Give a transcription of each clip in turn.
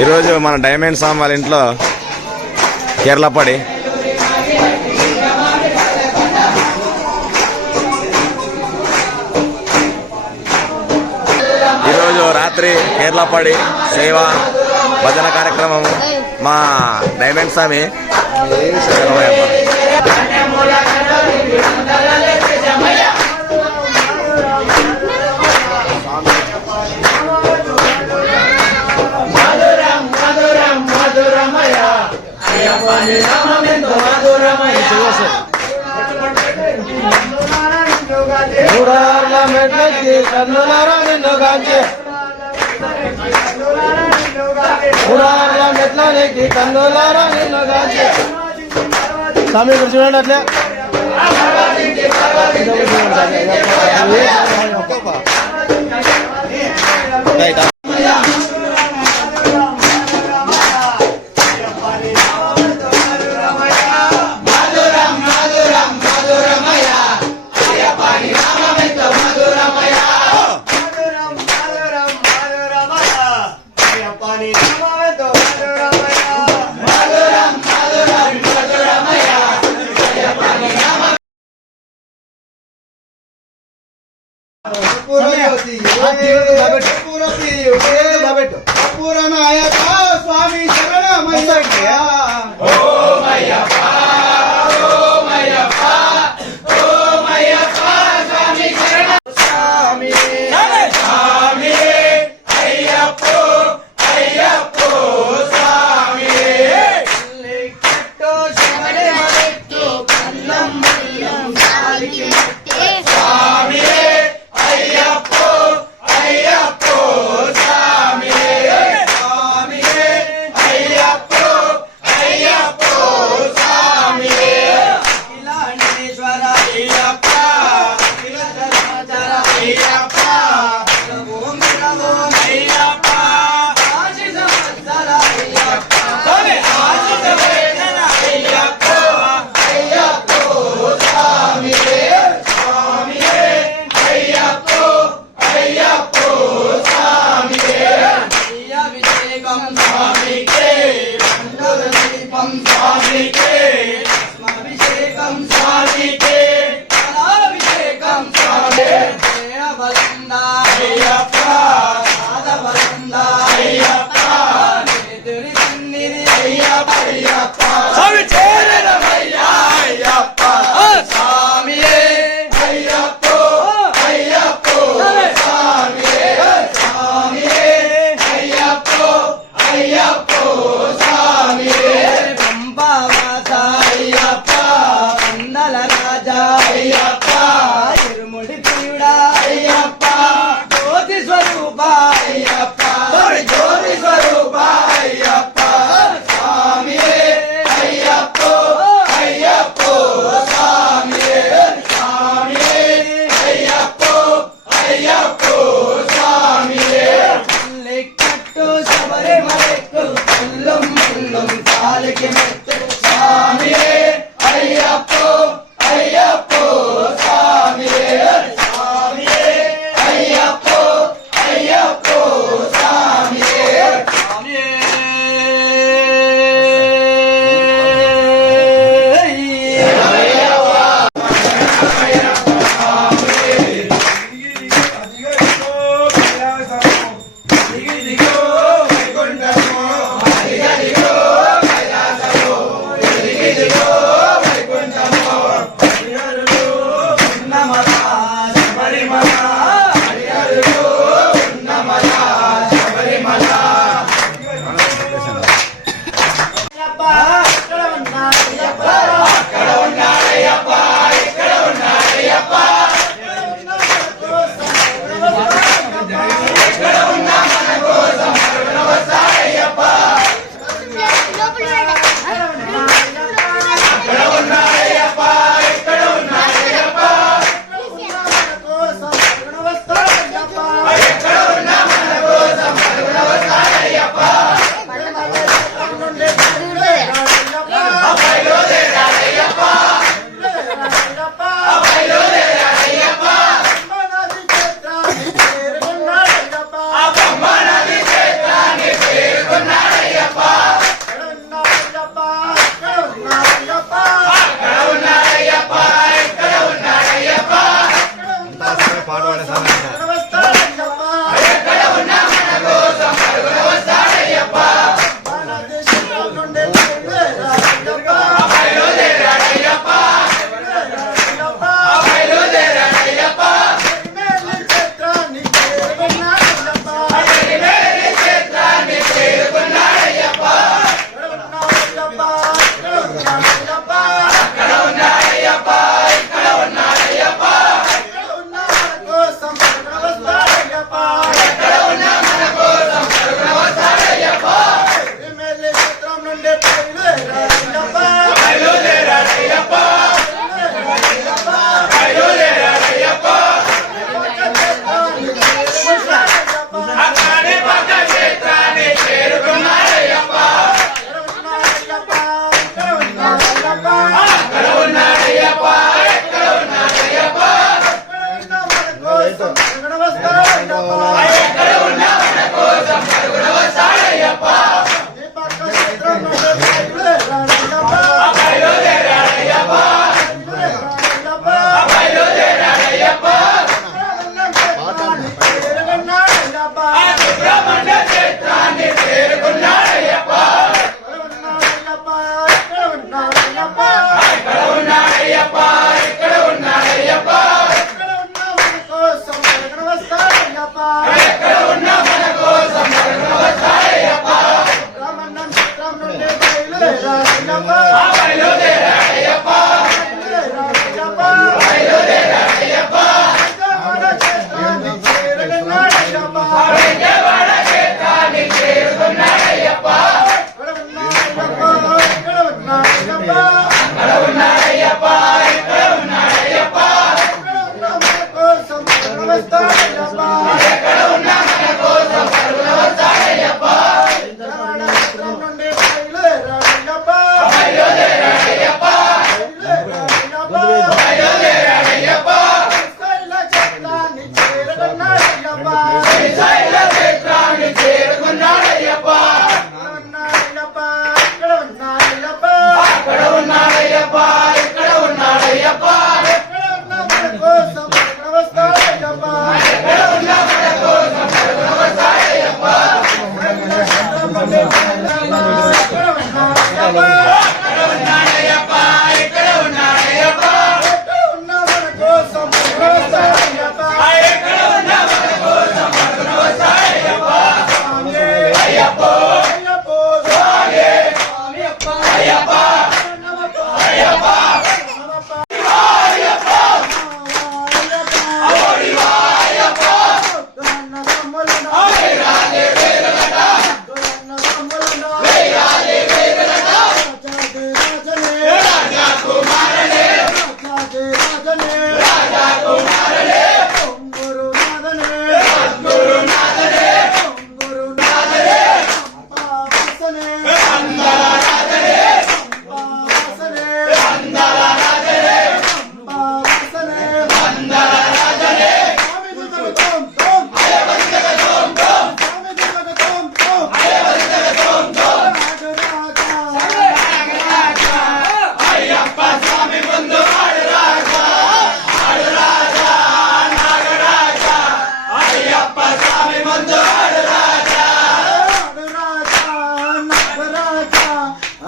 ఈరోజు మన డైమండ్ స్వామి వాళ్ళ ఇంట్లో కేరళపడి ఈరోజు రాత్రి కేరళపడి సేవ భజన కార్యక్రమం మా డైమండ్ స్వామి స్వామి ఇక్కడ చూడండి అట్లే స్వామి శరణమయ్యప్ప వస్తాడయ్యప్ప ఎక్కడ ఉన్నా మన కోసం పరుగున వస్తాడయ్యప్ప నక్షత్రం నుండి బయలుదేరాడయ్యప్ప బయలుదేరాడయ్యప్ప బయలుదేరాడయ్యప్ప శైల క్షేత్రాన్ని చేరుకున్నాడయ్యప్ప శైల క్షేత్రాన్ని చేరుకున్నాడయ్యప్ప ఇక్కడ ఉన్నాడయ్యప్ప అక్కడ ఉన్నాడయ్యప్ప ఇక్కడ ఉన్నాడయ్యప్ప ఎక్కడ ఉన్నా మన కోసం పరుగున వస్తాడయ్యప్ప ఎక్కడ ఉన్నా మన కోసం పరుగున వస్తాడయ్యప్ప ఇక్కడ ఉన్నాడయ్యప్ప ఇక్కడ ఉన్నాడయ్యప్ప ఎక్కడ ఉన్నా మన కోసం పరుగున వస్తాడయ్యప్ప ఎక్కడ ఉన్నా మన కోసం పరుగున వస్తాడయ్యప్ప అయ్యప్ప అయ్యప్ప స్వామి అయ్యప్ప అయ్యప్ప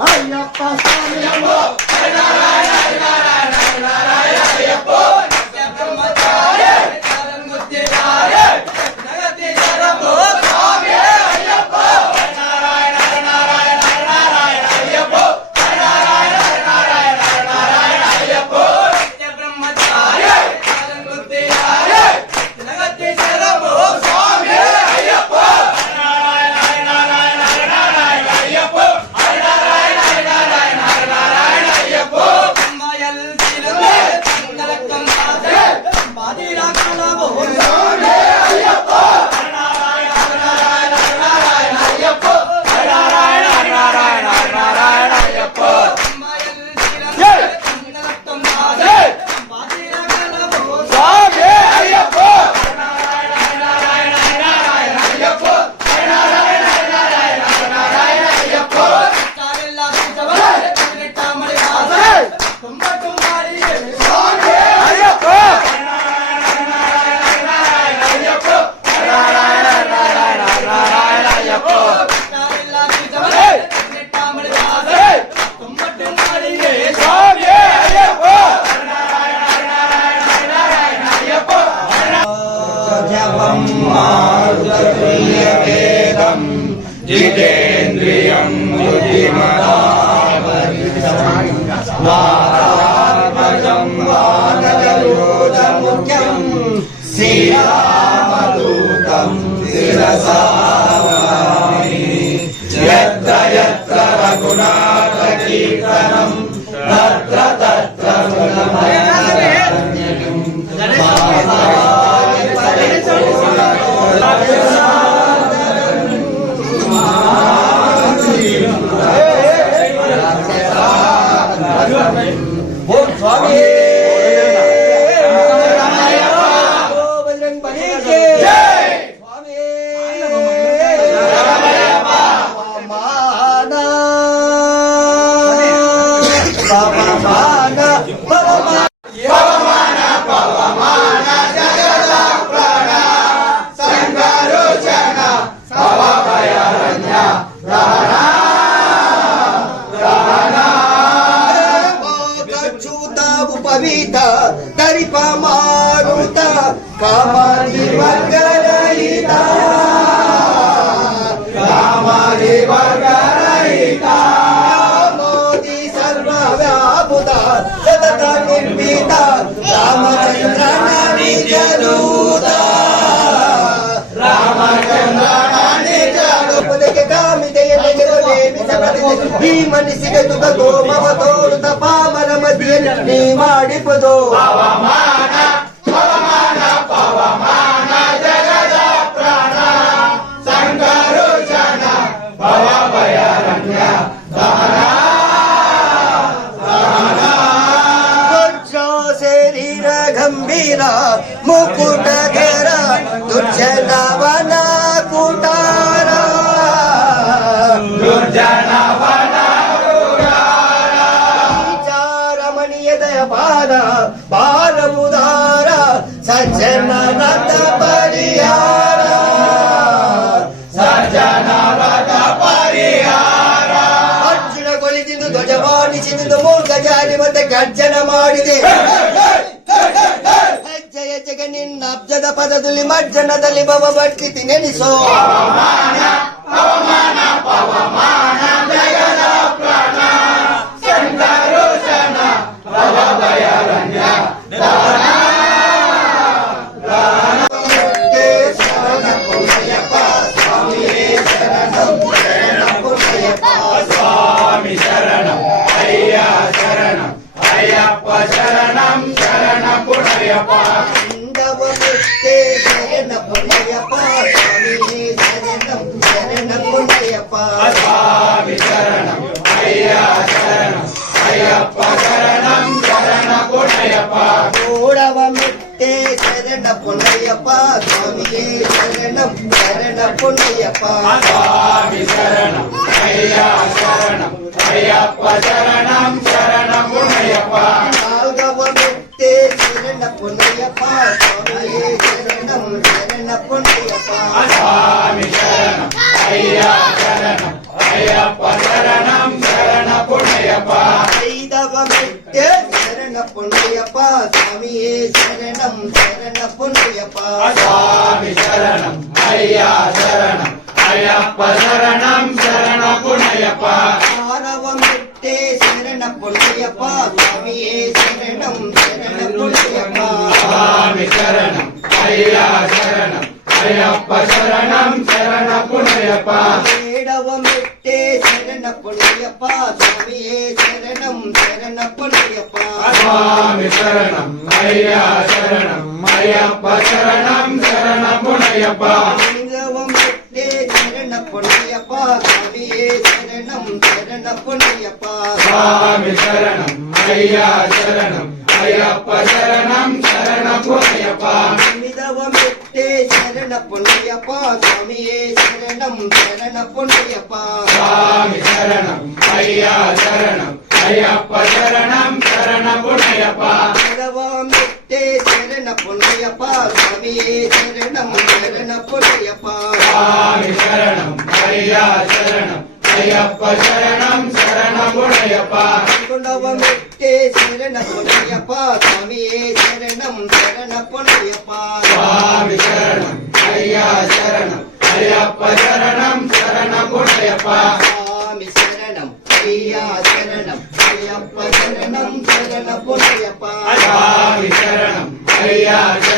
అయ్యప్ప जितेन्द्रियं बुद्धिमतामहं वानरयूथमुख्यं श्रीरामदूतं शिरसा नमामि। यत्र यत्र रघुनाथकीर्तनं तत्र तत्र पविता दरिप मारुता कामारी वर्गरहिता कामारी वर्गरहिता मोदी सर्वव्यापुता सतत निर्भीता रामचंद्र निजरूता रामचंद्र निजरूता के कामिते भीमनिसिಗೆ ತುಗೋ ಮಮ ತೋರುತ ಪಾಮರ ಮಧ್ಯೆ ನೀ ಮಾಡಿಪದೋ ಪವಮಾನ ಪವಮಾನ ಪವಮಾನ ಮುಕುಟಧರ ದುರ್ಜನವನ ಕೂಟಾರ ರಮಣೀಯ ದಯ ಪಾದ ಬಾಲಮುದಾರ ಸಜ್ಜನ ರಥ ಪರಿಹಾರ ಅರ್ಜುನ ಕೊಲಿದಿಂದು ಧ್ವಜವಾಣಿಸಿದ್ದು ಮೂರ್ಖ ಜಾರಿ ಮತ್ತೆ ಗರ್ಜನ ಮಾಡಿದೆ ಹೆಜ್ಜೆ ಹೆಜ್ಜೆಗೆ ನಿನ್ನ ಅಬ್ಜದ ಪದದಲ್ಲಿ ಮಜ್ಜನದಲ್ಲಿ ಭವ ಭಟ್ಕಿತಿ ನೆನೆಸೋ స్వామి శరణం అయ్యా శరణం అయ్యప్ప శరణం శరణ పుణ్యప్ప శరణ పుణ్యప్ప శరణ పుణ్యప్ప స్వామి శరణం అయ్యా శరణం అయ్యప్ప శరణం శరణ పుణ్యప్ప కూడవ మెట్టే శరణ పుణ్యప్ప స్వామియే శరణం శరణ పుణ్యప్ప స్వామి శరణం అయ్యా శరణం అయ్యప్ప శరణం శరణ పుణ్యప్ప నాల్గవ మెట్టే శరణ పుణ్యప్ప స్వామియే శరణం శరణ పుణ్యప్ప స్వామి శరణం అయ్యా శరణం అయ్యప్ప శరణం శరణ పుణ్యప్ప ఐదవ మెట్టే శరణ పుణ్యప్ప స్వామియే శరణం శరణ పుణ్యప్ప స్వామి శరణం అయ్యా శరణం అయ్యప్ప శరణం శరణ పుణ్యప్ప ఆరవ మెట్టే శరణ పుణ్యప్ప స్వామియే శరణం శరణ పుణ్యప్ప స్వామి శరణం అయ్యా శరణం అయ్యప్ప శరణం శరణ పుణ్యప్ప ఏడవ మెట్టే శరణ పుణ్యప్ప స్వామియే శరణం శరణ పుణ్యప్ప స్వామి శరణం అయ్యా శరణం అయ్యప్ప శరణం శరణ పుణ్యప్ప ఎనిమిదవ మెట్టే శరణ పుణ్యప్ప స్వామియే శరణం శరణ పుణ్యప్ప స్వామి శరణం అయ్యా శరణం అయ్యప్ప శరణం శరణ పుణ్యప్ప తొమ్మిదవ మెట్టే శరణ పుణ్యప్ప స్వామియే శరణం శరణ పుణ్యప్ప స్వామి శరణం అయ్యా శరణం అయ్యప్ప శరణం శరణ పుణ్యప్ప పదవ మెట్టే శరణ పుణ్యప్ప స్వామియే శరణం శరణ పుణ్యప్ప స్వామి శరణం అయ్యా శరణం అయ్యప్ప శరణం శరణ పుణ్యప్ప 11వ మెట్టే శరణ పుణ్యప్ప స్వామియే శరణం శరణ పుణ్యప్ప స్వామి శరణం అయ్యా శరణం అయ్యప్ప శరణం శరణ పుణ్యప్ప స్వామి శరణం అయ్యా శరణం అయ్యప్ప శరణం శరణ పుణ్యప్ప స్వామి శరణం అయ్యా శరణం అయ్యప్ప శరణం శరణ పుణ్యప్ప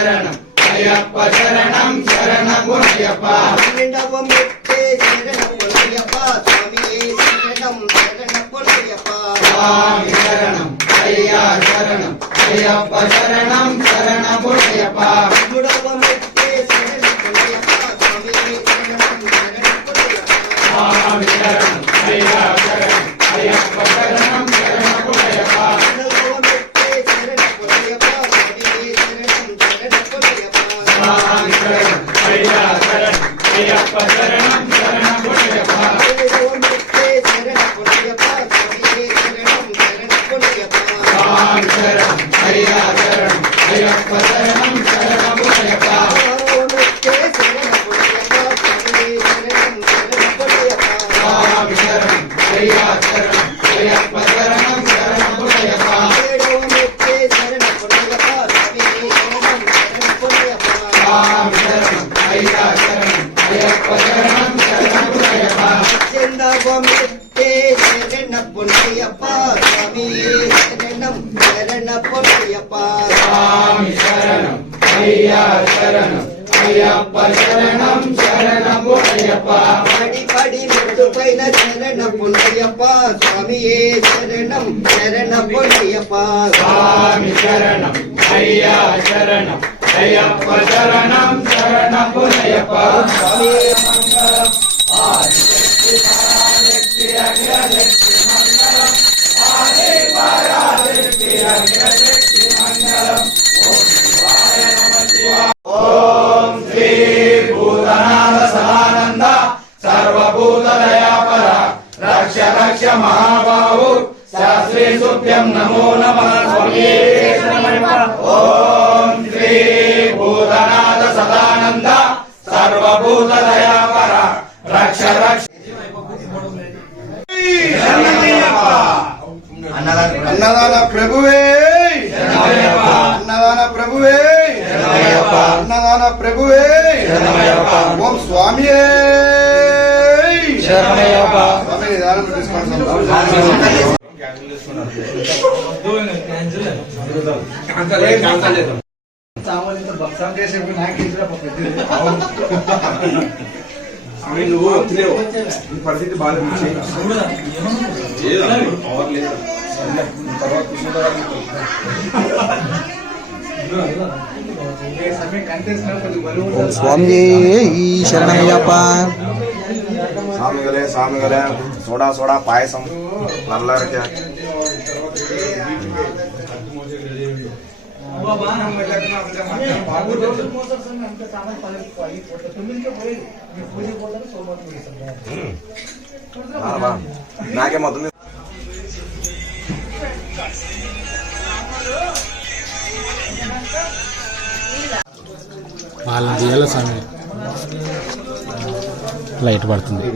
12వ మెట్టే శరణ పుణ్యప్ప స్వామియే శరణం శరణ పుణ్యప్ప స్వామి శరణం అయ్యా శరణం అయ్యప్ప శరణం శరణ పుణ్యప్ప 13వ మెట్టే శరణ పుణ్యప్ప స్వామియే శరణం శరణ పుణ్యప్ప స్వామి శరణం అయ్యా శరణం అయ్యప్ప శరణం శరణ పుణ్యప్ప 14వ మెట్టే శరణ పుణ్యప్ప స్వామియే శరణం శరణ పుణ్యప్ప స్వామి శరణం అయ్యా శరణం అయ్యప్ప శరణం శరణ పుణ్యప్ప 15వ మెట్టే శరణ పుణ్యప్ప స్వామియే శరణం శరణ పుణ్యప్ప స్వామి శరణం అయ్యా శరణం అయ్యప్ప శరణం శరణ పుణ్యప్ప 16వ మెట్టే శరణ పుణ్యప్ప స్వామియే శరణం శరణ పుణ్యప్ప స్వామి శరణం అయ్యా శరణం అయ్యప్ప శరణం శరణ పుణ్యప్ప 17వ మెట్టే శరణ పుణ్యప్ప స్వామియే శరణం శరణ పుణ్యప్ప స్వామి శరణం అయ్యా శరణం అయ్యప్ప శరణం శరణ పుణ్యప్ప 18వ మెట్టే శరణ పుణ్యప్ప స్వామియే శరణం శరణ పుణ్యప్ప స్వామి శరణం అయ్యా శరణం అయ్యప్ప శరణం శరణ పుణ్యప్ప పడి పడి మెట్టు పైన శరణ పుణ్యప్ప స్వామియే శరణం శరణ పుణ్యప్ప స్వామి శరణం అయ్యా శరణం అయ్యప్ప శరణం శరణ పుణ్యప్ప స్వామియే మంగళం ఓం శివాయ నమః మహాబాహు శాస్త్రీ సుభ్యం నమో నమః స్వామియే ఓం శ్రీ భూతనాథ సదానంద సర్వభూత దయాపర రక్ష రక్ష అన్నదాన ప్రభువే అన్నదాన ప్రభువే అన్నదాన ప్రభువే ఓం స్వామియే స్వామి నిదానం తీసుకోండి నువ్వు పరిస్థితి బాగా స్వామి శరణమయ్యప్ప. స్వామిగలే సోడా సోడా పాయసం నల్లరిక నాకేమవుతుంది వాళ్ళని తీయాలి స్వామి. లైట్ పడుతుంది.